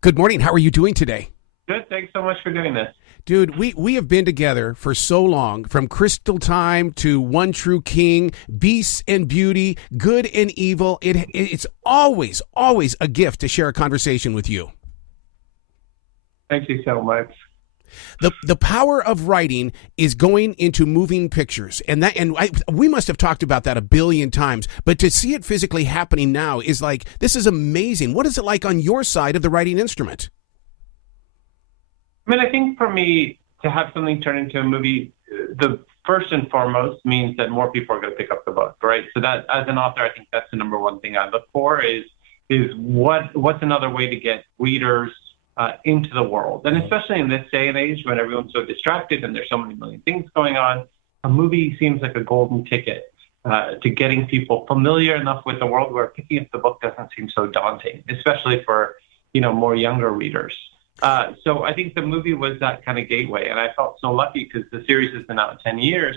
Good morning. How are you doing today? Good. Thanks so much for doing this. Dude, we have been together for so long, from Crystal Time to One True King, Beasts and Beauty, Good and Evil. It's always a gift to share a conversation with you. Thank you so much. The power of writing is going into moving pictures, we must have talked about that a billion times, but to see it physically happening now is like, this is amazing. What is it like on your side of the writing instrument? I mean, I think for me to have something turn into a movie, the first and foremost means that more people are going to pick up the book, right? So that as an author, I think that's the number one thing I look for is what's another way to get readers into the world. And especially in this day and age when everyone's so distracted and there's so many million things going on, a movie seems like a golden ticket to getting people familiar enough with the world where picking up the book doesn't seem so daunting, especially for, more younger readers. So I think the movie was that kind of gateway. And I felt so lucky because the series has been out 10 years,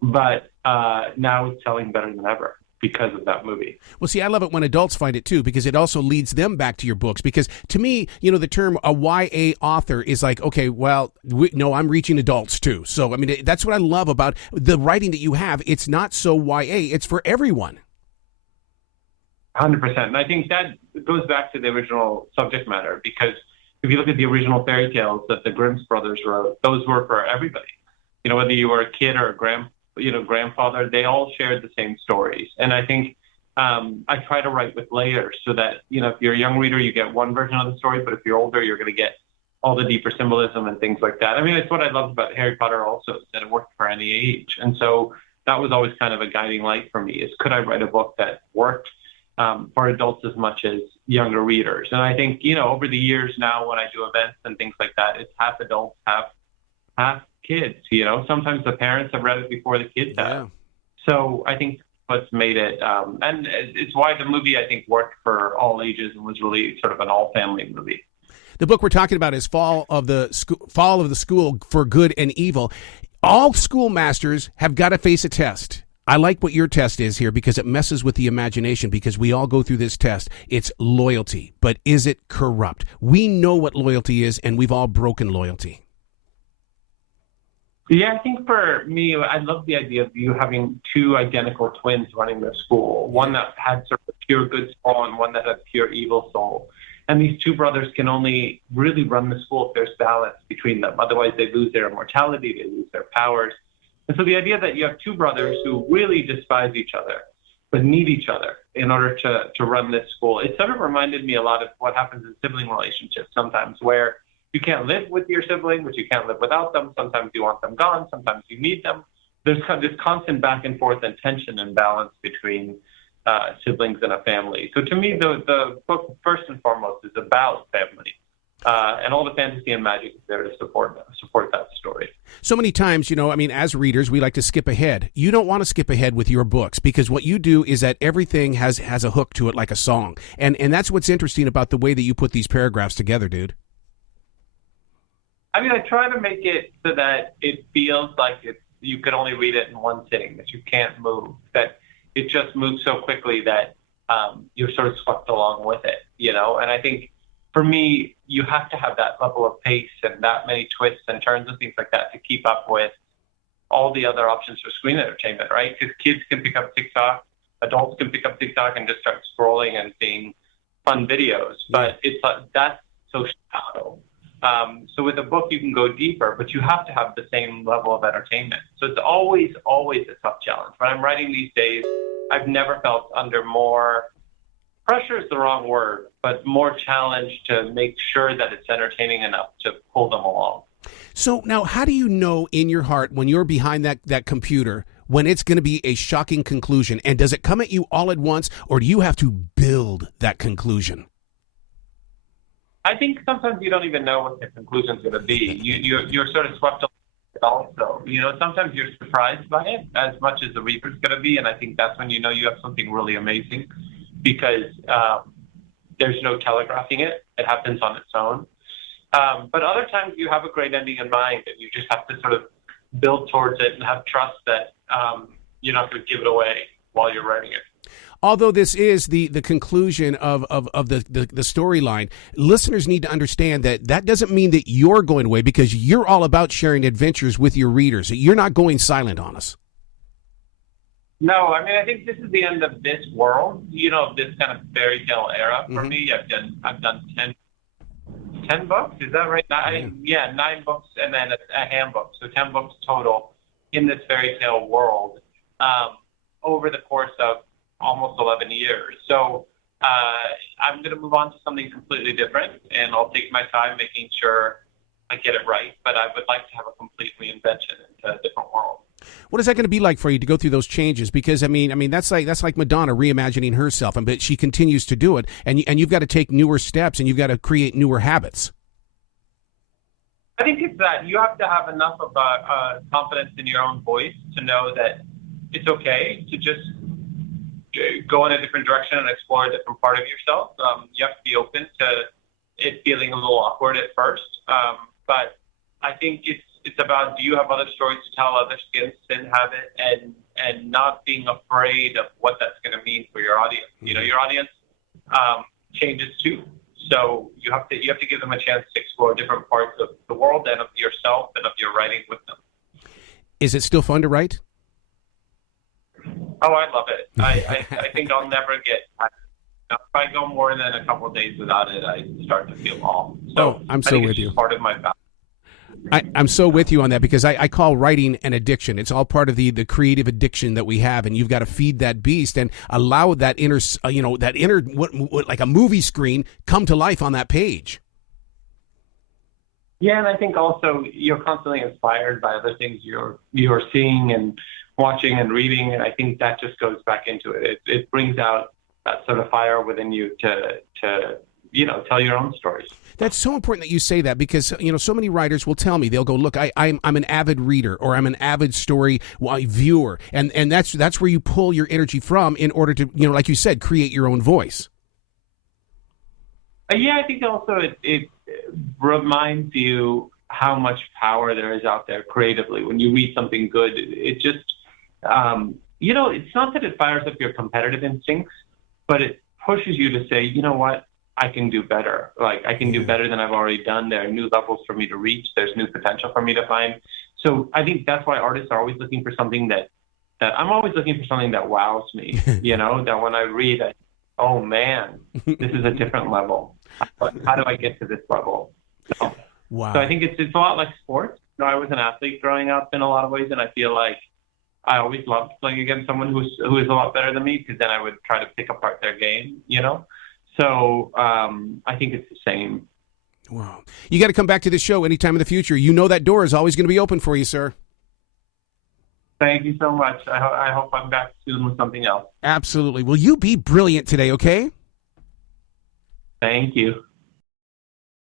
but now it's selling better than ever because of that movie. Well, see, I love it when adults find it too, because it also leads them back to your books. Because to me, the term a YA author is like, okay, well, no, I'm reaching adults too. So, I mean, that's what I love about the writing that you have. It's not so YA, it's for everyone. 100%. And I think that goes back to the original subject matter, because if you look at the original fairy tales that the Grimm's brothers wrote, those were for everybody. Whether you were a kid or a grandfather, they all shared the same stories. And I think I try to write with layers so that, if you're a young reader, you get one version of the story, but if you're older, you're going to get all the deeper symbolism and things like that. I mean, it's what I loved about Harry Potter also, is that it worked for any age. And so that was always kind of a guiding light for me, is could I write a book that worked for adults as much as younger readers? And I think, over the years now when I do events and things like that, it's half adults, half kids. Sometimes the parents have read it before the kids have. So I think what's made it, and it's why the movie, I think, worked for all ages and was really sort of an all-family movie. The book we're talking about is Fall of the School for Good and Evil. All schoolmasters have got to face a test. I like what your test is here because it messes with the imagination, because we all go through this test. It's loyalty, but is it corrupt? We know what loyalty is, and we've all broken loyalty. Yeah, I think for me, I love the idea of you having two identical twins running the school, one that had sort of a pure good soul and one that had pure evil soul. And these two brothers can only really run the school if there's balance between them. Otherwise, they lose their immortality, they lose their powers. And so the idea that you have two brothers who really despise each other, but need each other in order to run this school, it sort of reminded me a lot of what happens in sibling relationships sometimes, where you can't live with your sibling, but you can't live without them. Sometimes you want them gone. Sometimes you need them. There's kind of this constant back and forth and tension and balance between siblings in a family. So to me, the book, first and foremost, is about family. And all the fantasy and magic is there to support that story. So many times, as readers, we like to skip ahead. You don't want to skip ahead with your books, because what you do is that everything has a hook to it, like a song. And that's what's interesting about the way that you put these paragraphs together, dude. I mean, I try to make it so that it feels like you could only read it in one sitting, that you can't move, that it just moves so quickly that you're sort of swept along with it, And I think for me, you have to have that level of pace and that many twists and turns and things like that to keep up with all the other options for screen entertainment, right? Because kids can pick up TikTok, adults can pick up TikTok and just start scrolling and seeing fun videos, but it's that's so shallow. So with a book, you can go deeper, but you have to have the same level of entertainment. So it's always a tough challenge. When I'm writing these days, I've never felt under more pressure is the wrong word, but more challenge to make sure that it's entertaining enough to pull them along. So now, how do you know in your heart when you're behind that computer when it's going to be a shocking conclusion? And does it come at you all at once, or do you have to build that conclusion? I think sometimes you don't even know what the conclusion is going to be. You're sort of swept along also. Sometimes you're surprised by it as much as the reader's going to be, and I think that's when you know you have something really amazing, because there's no telegraphing it. It happens on its own. But other times you have a great ending in mind, and you just have to sort of build towards it and have trust that you're not going to give it away while you're writing it. although this is the conclusion of the storyline, listeners need to understand that that doesn't mean that you're going away, because you're all about sharing adventures with your readers. You're not going silent on us. No, I mean, I think this is the end of this world, this kind of fairy tale era for me. I've done 10 books, is that right? 9 books and then a handbook, so 10 books total in this fairy tale world over the course of almost 11 years. So I'm going to move on to something completely different, and I'll take my time making sure I get it right, but I would like to have a complete reinvention into a different world. What is that going to be like for you to go through those changes? Because I mean that's like Madonna reimagining herself, but she continues to do it, and you've got to take newer steps, and you've got to create newer habits. I think it's that you have to have enough of confidence in your own voice to know that it's okay to just go in a different direction and explore a different part of yourself. You have to be open to it feeling a little awkward at first, but I think it's about, do you have other stories to tell? Other skins didn't have it, and not being afraid of what that's going to mean for your audience. Your audience changes too, so you have to give them a chance to explore different parts of the world and of yourself and of your writing with them. Is it still fun to write? Oh, I love it. I think I'll never get. If I go more than a couple of days without it, I start to feel off. So I'm so with you. Part of my value. I'm so with you on that, because I call writing an addiction. It's all part of the creative addiction that we have, and you've got to feed that beast and allow that inner, what like a movie screen come to life on that page. Yeah, and I think also you're constantly inspired by other things you're seeing and watching and reading, and I think that just goes back into it. It brings out that sort of fire within you to tell your own stories. That's so important that you say that, because so many writers will tell me, they'll go, look, I'm an avid reader, or I'm an avid story viewer, and that's where you pull your energy from in order to, like you said, create your own voice. Yeah, I think also it reminds you how much power there is out there creatively when you read something good. It just it's not that it fires up your competitive instincts, but it pushes you to say, you know what, I can do better. Like, I can do better than I've already done. There are new levels for me to reach. There's new potential for me to find. So I think that's why artists are always looking for something that I'm always looking for something that wows me, that when I read, oh man, this is a different level. How do I get to this level? Wow. So I think it's a lot like sports. I was an athlete growing up in a lot of ways, and I feel like I always loved playing against someone who is a lot better than me, because then I would try to pick apart their game, So I think it's the same. Wow. You got to come back to this show anytime in the future. That door is always going to be open for you, sir. Thank you so much. I hope I'm back soon with something else. Absolutely. Will you be brilliant today, okay? Thank you.